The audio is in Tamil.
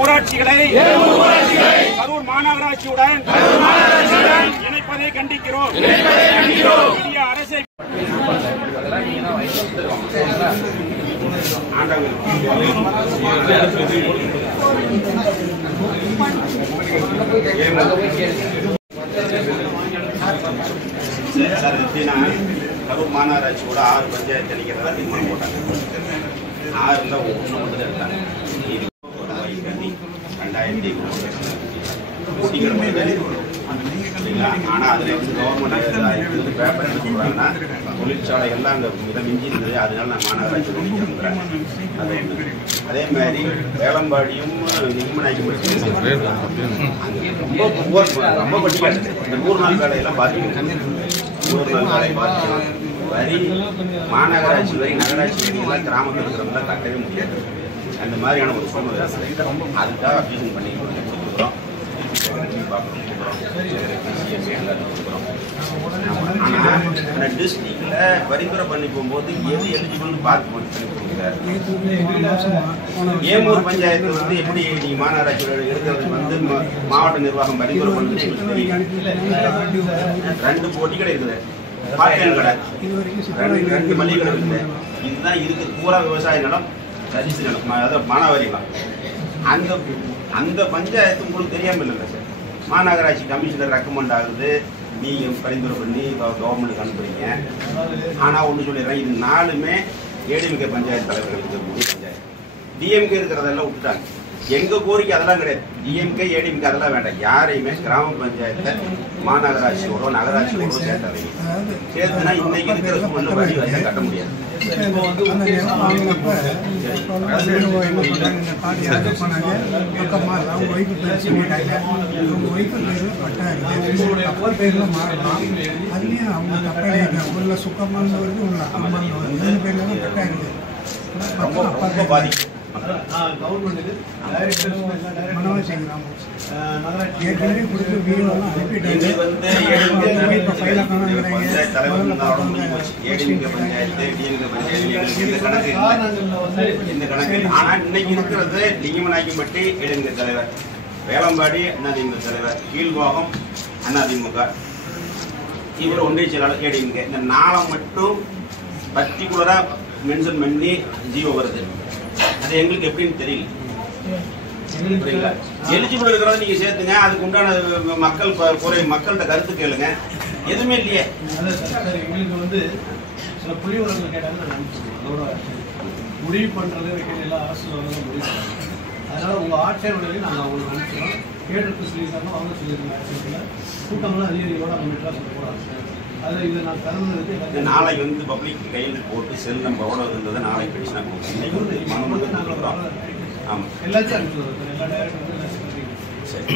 ஊராட்சிகளை கரூர் மாநகராட்சியுடன் இணைப்பதை கண்டிக்கிறோம். இந்திய அரசை கரூர் மாநகராட்சியோட 6 பஞ்சாயத்து அளிக்கிறதா தீர்மானம் போட்டாங்க. 6ல் 1 மட்டும் எடுத்தாங்க. 2000 ஆனா அதுல கவர்மெண்ட் பேப்பர் என்ன சொல்றாங்கன்னா தொழிற்சாலை எல்லாம் அங்க மிக மிஞ்சி இருந்தது, அதனால நான் மாநகராட்சி முடிக்கிறேன். அது அதே மாதிரி வேளம்பாடியும் நிம்மனாக்கி ரொம்ப பட்டியல் இந்த 100 நாள் வேலையெல்லாம் பாதிக்கும். 100 நாள் வேலை பாதிக்கும். வரி மாநகராட்சி வரி நகராட்சி வரியெல்லாம் கிராமத்தில் இருக்கிறவங்களாம் கட்டவே முடியாது. அந்த மாதிரியான ஒரு சூழ்நிலை அதுக்காக அப்ளிகேஷன் பண்ணி கொடுத்துருக்குறோம். ஆனால் டிஸ்ட்ரிக்ட்ல பரிந்துரை பண்ணி போகும்போது எது எலிஜிபிள்னு பார்த்து பண்ணி கொடுக்குறாரு. ஏமூர் பஞ்சாயத்து வந்து எப்படி நீங்க மாநகராட்சியோட எடுக்கிறது வந்து மாவட்ட நிர்வாகம் பரிந்துரை பண்ணுறது எங்களுக்கு தெரியும். 2 போட்டி கடை இருக்குது, பார்ட் கடை, 2 மளிகை கடை இருக்குது. இதுதான் இதுக்கு பூரா விவசாய நிலம், தரிசு நிலம், அதாவது மானாவாரிகளா. அந்த பஞ்சாயத்து உங்களுக்கு தெரியாமல் இல்லைங்க சார். மாநகராட்சி கமிஷனர் ரெக்கமெண்ட் ஆகுது, நீங்கள் பரிந்துரை பண்ணி கவர்மெண்ட்டுக்கு அனுப்புறீங்க. ஆனால் ஒன்று சொல்லிடுறேன், இது 4மே ஏடிஎம்கே பஞ்சாயத்து தலைவர்கள் இருக்கக்கூடிய பஞ்சாயத்து. டிஎம்கே இருக்கிறதெல்லாம் விட்டுட்டாங்க. எங்கள் கோரிக்கை அதெல்லாம் கிடையாது. டிஎம்கே ஏடிஎம்கே அதெல்லாம் வேண்டாம். யாரையுமே கிராம பஞ்சாயத்தை மாநகராட்சியோட நகராட்சியோட சேர்த்தாங்க. சேர்த்துனா இன்னைக்கு இருக்கிற சூழ்நிலை வரி வசதி கட்ட முடியாது. ரொம்ப பாதிக்கும். இன்னைக்கு இருக்கிறது லிங்கமநாயக்கம்பட்டி ஏடிஎம்கே தலைவர், வேளம்பாடி அதிமுக தலைவர், கீழ்வாகம் அதிமுக, இவர் ஒன்றிய செயலாளர் ஏடிஎம்கே. இந்த 4 மட்டும் பர்டிகுலரா மென்ஷன் பண்ணி ஜியோ வருது. அது எங்களுக்கு எப்படின்னு தெரியல. எலிஜிபிள் இருக்கிறத நீங்க சேர்த்துங்க, அதுக்கு உண்டான மக்கள் மக்கள்கிட்ட கருத்து கேளுங்க. எதுவுமே இல்லையே. எங்களுக்கு வந்து சில புள்ளிவரங்கள் கேட்டாங்க, அதோட முடிவு பண்றது எல்லாம் அரசு முடிவு பண்ணாங்க. அதனால உங்க ஆட்சியர்களுக்கு நாங்கள் அவங்களுக்கு அனுப்பிச்சோம். கேட்டு சொல்லியிருக்காங்க, அவங்க சொல்லியிருக்காங்க. கூட்டம்லாம் அதிகாரிகளோட அவங்க மெட்ராஸ் போகிறாங்க. அது இதை நான் கலந்துருக்கு. நாளைக்கு வந்து பப்ளிக் கையில் போட்டு செல் நம்பரோட இருந்ததை நாளைக்கு பெடிஷனாக கொடுக்கும். இன்னைக்கு வந்து மனு நாங்கள் ஆமாம் எல்லாத்தையும் அனுப்பிச்சு எல்லா டைரக்டரும் சரி.